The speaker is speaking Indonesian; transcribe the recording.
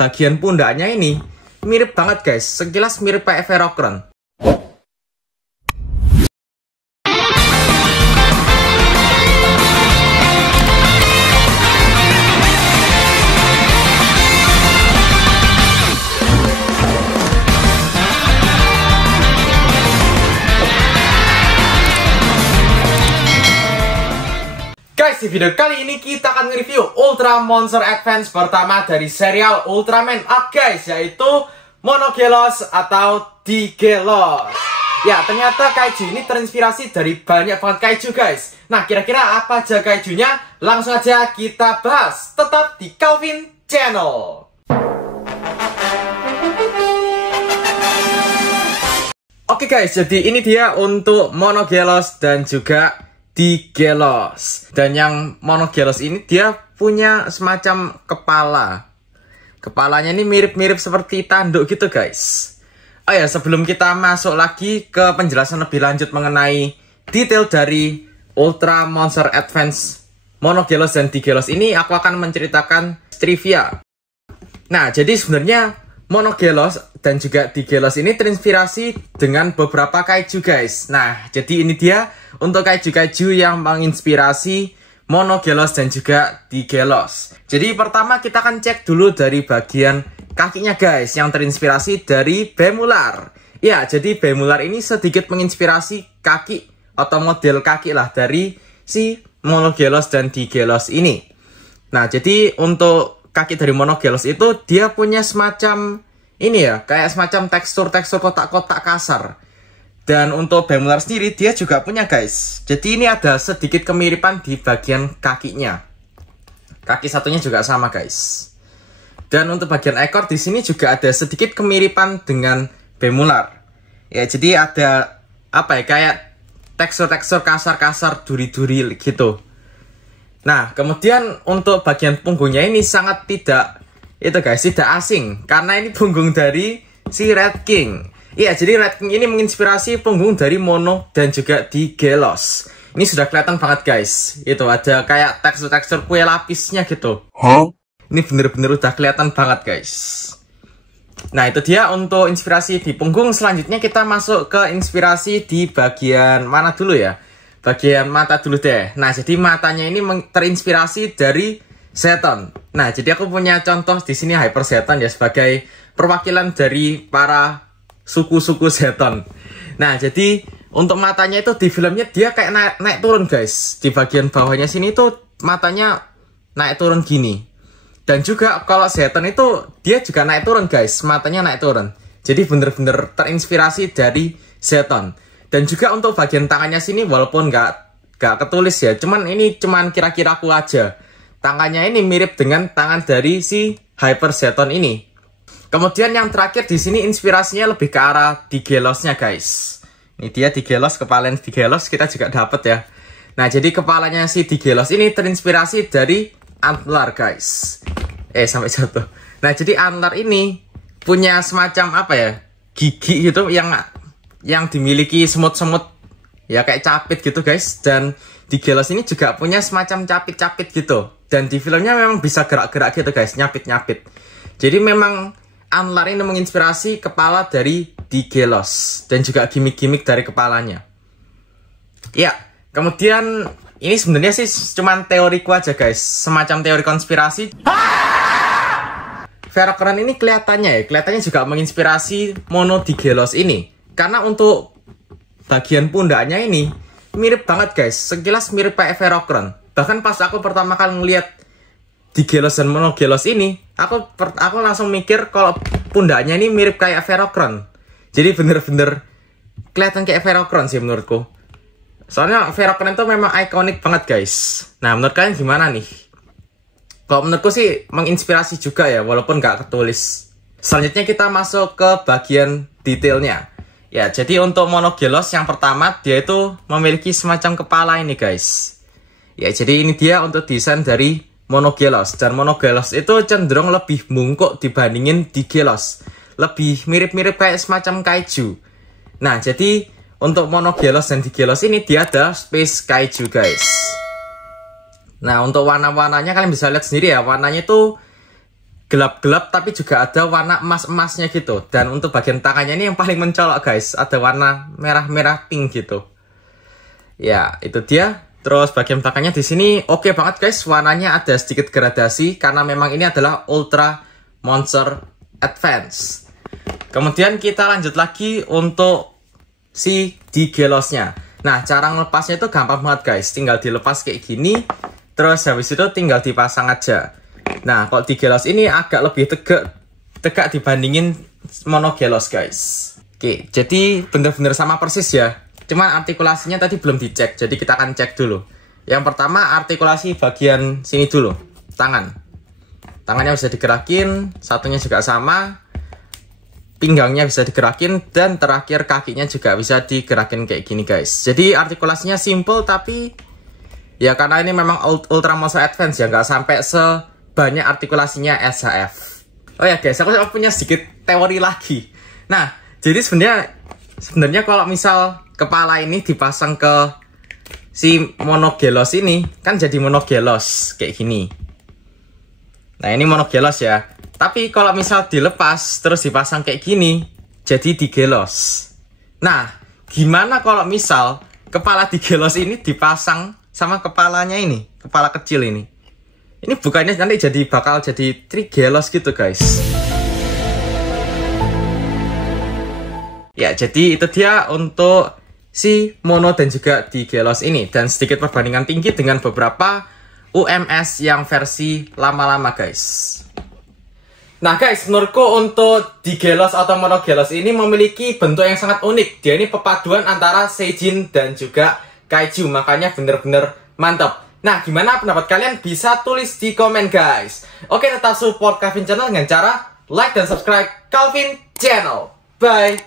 bagian pundaknya ini mirip banget guys, sekilas mirip kayak Velocron. Guys, di video kali ini kita akan review Ultra Monster Advance pertama dari serial Ultraman Up guys, yaitu Monogelos atau Digelos. Ya, ternyata kaiju ini terinspirasi dari banyak banget kaiju guys. Nah, kira-kira apa aja kaijunya? Langsung aja kita bahas, tetap di Calvin Channel. Oke guys, jadi ini dia untuk Monogelos dan juga Digelos. Dan yang Monogelos ini dia punya semacam kepala. Kepalanya ini mirip-mirip seperti tanduk gitu guys. Oh ya, sebelum kita masuk lagi ke penjelasan lebih lanjut mengenai detail dari Ultra Monster Advance Monogelos dan Digelos ini, aku akan menceritakan trivia. Nah, jadi sebenarnya Monogelos dan juga Digelos ini terinspirasi dengan beberapa kaiju guys. Nah, jadi ini dia untuk kaiju-kaiju yang menginspirasi Monogelos dan juga Digelos. Jadi pertama kita akan cek dulu dari bagian kakinya guys, yang terinspirasi dari Bemular. Ya, jadi Bemular ini sedikit menginspirasi kaki atau model kaki lah dari si Monogelos dan Digelos ini. Nah, jadi untuk kaki dari Monogelos itu dia punya semacam ini ya, kayak semacam tekstur-tekstur kotak-kotak kasar. Dan untuk Bemular sendiri dia juga punya guys. Jadi ini ada sedikit kemiripan di bagian kakinya. Kaki satunya juga sama guys. Dan untuk bagian ekor di sini juga ada sedikit kemiripan dengan Bemular. Ya, jadi ada apa ya, kayak tekstur-tekstur kasar-kasar, duri-duri gitu. Nah, kemudian untuk bagian punggungnya ini sangat tidak asing, karena ini punggung dari si Red King. Iya, jadi Red King ini menginspirasi punggung dari Mono dan juga Digelos. Ini sudah kelihatan banget guys. Itu ada kayak tekstur-tekstur kue lapisnya gitu. Ini bener-bener udah kelihatan banget guys. Nah, itu dia untuk inspirasi di punggung. Selanjutnya kita masuk ke inspirasi di bagian mana dulu ya? Bagian mata dulu deh. Nah, jadi matanya ini terinspirasi dari Zeton. Nah, jadi aku punya contoh di sini Hyper Zeton ya, sebagai perwakilan dari para suku-suku Zeton. Nah, jadi untuk matanya itu di filmnya dia kayak naik turun guys. Di bagian bawahnya sini tuh matanya naik turun gini. Dan juga kalau Zeton itu dia juga naik turun guys, matanya naik turun. Jadi bener-bener terinspirasi dari Zeton. Dan juga untuk bagian tangannya sini walaupun nggak ketulis ya, cuman ini cuman kira-kira aku aja. Tangannya ini mirip dengan tangan dari si Hyper Zeton ini. Kemudian yang terakhir di sini inspirasinya lebih ke arah Digelosnya guys. Ini dia Digelos, kepala Digelos kita juga dapat ya. Nah, jadi kepalanya si Digelos ini terinspirasi dari antler guys. Sampai jatuh. Nah, jadi antler ini punya semacam apa ya, gigi gitu yang dimiliki semut-semut ya, kayak capit gitu guys. Dan Digelos ini juga punya semacam capit-capit gitu. Dan di filmnya memang bisa gerak-gerak gitu guys, nyapit-nyapit. Jadi memang antler ini menginspirasi kepala dari Digelos dan juga gimmick-gimmick dari kepalanya. Ya, kemudian ini sebenarnya sih cuman teoriku aja guys, semacam teori konspirasi. Velocron ini kelihatannya juga menginspirasi Mono Digelos ini. Karena untuk bagian pundaknya ini mirip banget guys, sekilas mirip kayak Velocron. Bahkan pas aku pertama kali ngeliat Digelos dan Monogelos ini, aku langsung mikir kalau pundaknya ini mirip kayak Velocron. Jadi bener-bener kelihatan kayak Velocron sih menurutku. Soalnya Velocron itu memang ikonik banget guys. Nah, menurut kalian gimana nih? Kalau menurutku sih menginspirasi juga ya, walaupun nggak ketulis. Selanjutnya kita masuk ke bagian detailnya. Ya, jadi untuk Monogelos yang pertama, dia itu memiliki semacam kepala ini guys. Ya, jadi ini dia untuk desain dari Monogelos. Dan Monogelos itu cenderung lebih bungkuk dibandingin Digelos. Lebih mirip-mirip kayak semacam kaiju. Nah, jadi untuk Monogelos dan Digelos ini dia ada Space Kaiju guys. Nah, untuk warna-warnanya kalian bisa lihat sendiri ya. Warnanya itu gelap-gelap tapi juga ada warna emas-emasnya gitu. Dan untuk bagian tangannya ini yang paling mencolok guys, ada warna merah-merah pink gitu. Ya, itu dia. Terus bagian belakangnya di sini oke banget guys, warnanya ada sedikit gradasi karena memang ini adalah Ultra Monster Advance. Kemudian kita lanjut lagi untuk si Digelosnya. Nah, cara ngelepasnya itu gampang banget guys, tinggal dilepas kayak gini. Terus habis itu tinggal dipasang aja. Nah, kalau Digelos ini agak lebih tegak dibandingin Monogelos guys. Oke, jadi bener-bener sama persis ya. Cuman artikulasinya tadi belum dicek, jadi kita akan cek dulu. Yang pertama artikulasi bagian sini dulu, tangan. Tangannya bisa digerakin, satunya juga sama. Pinggangnya bisa digerakin, dan terakhir kakinya juga bisa digerakin kayak gini guys. Jadi artikulasinya simple tapi ya karena ini memang Ultra Monster Advance ya, nggak sampai banyak artikulasinya SHF. Oh ya guys, aku punya sedikit teori lagi. Nah, jadi sebenarnya kalau misal kepala ini dipasang ke si Monogelos ini, kan jadi Monogelos kayak gini. Nah, ini Monogelos ya. Tapi kalau misal dilepas terus dipasang kayak gini, jadi Digelos. Nah, gimana kalau misal kepala Digelos ini dipasang sama kepalanya ini, kepala kecil ini? Ini bukannya nanti bakal jadi Trigelos gitu guys. Ya, jadi itu dia untuk si Mono dan juga Digelos ini. Dan sedikit perbandingan tinggi dengan beberapa UMS yang versi lama-lama guys. Nah guys, menurutku untuk Digelos atau Monogelos ini memiliki bentuk yang sangat unik. Dia ini perpaduan antara Seijin dan juga Kaiju, makanya bener-bener mantap. Nah, gimana pendapat kalian? Bisa tulis di komen guys. Oke, tetap support Calvin Channel dengan cara like dan subscribe Calvin Channel. Bye!